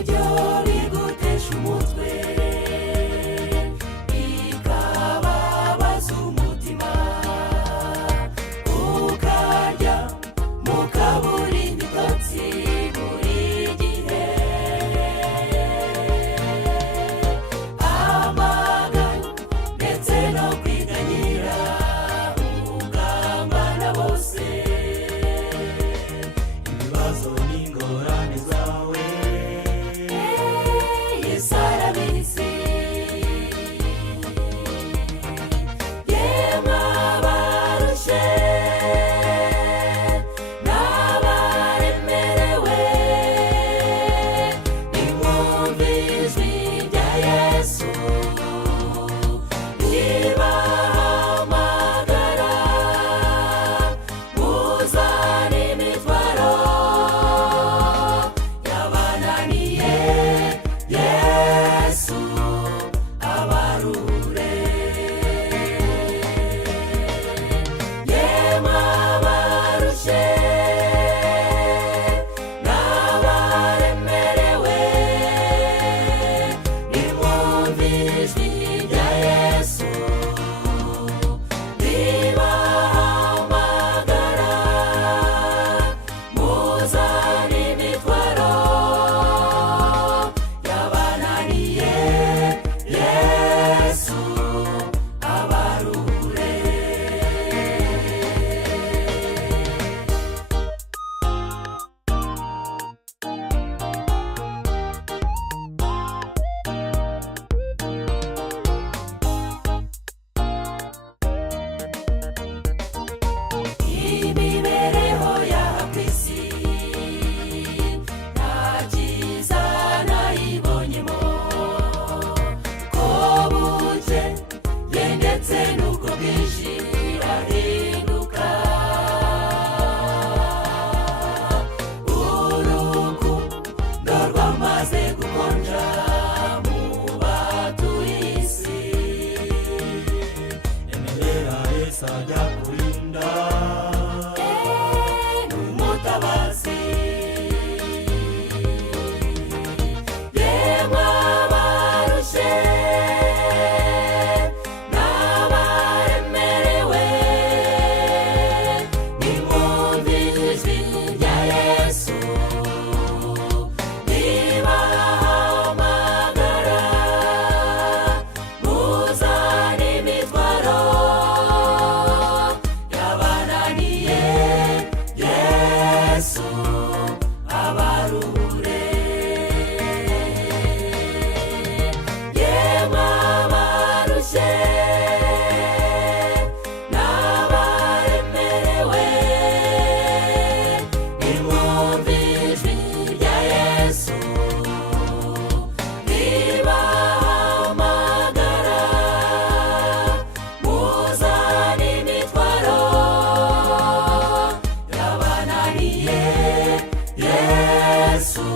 ibyo bigutesha umutwe bikababaza umutima, ukajya mukabura ibitotsi buri gihe. Amaganya ndetse no kwiganyira ugambana bose, ibibazo n'ingorane zawe Yesu arabizi. Yemwe abarushye n'abaremerewe, nimwumve ijwi rya Yesu ribahamagara, muzane imitwaro yabananiye, Yesu abarure. Yemwe abarushye n'abaremerewe, nimwumve ijwi rya Yesu ribahamagara, muzane imitwaro yabananiye, Yesu abarure. Imibereho y'aha ku isi nta cyiza nayibonyemo, ko bukeye ndetse n'uko bwije irahinduka. Urukundo rwamaze gukonja mu batuye isi, emerera Yesu ajya kurinda n'umutabazi. Yemwe abarushye n'abaremerewe, nimwumve ijwi rya Yesu ribahamagara, muzane imitwaro yabananiye, Yesu abarure. Yemwe abarushye n'abaremerewe, nimwumve ijwi rya Yesu ribahamagara, muzane imitwaro yabananiye, Yesu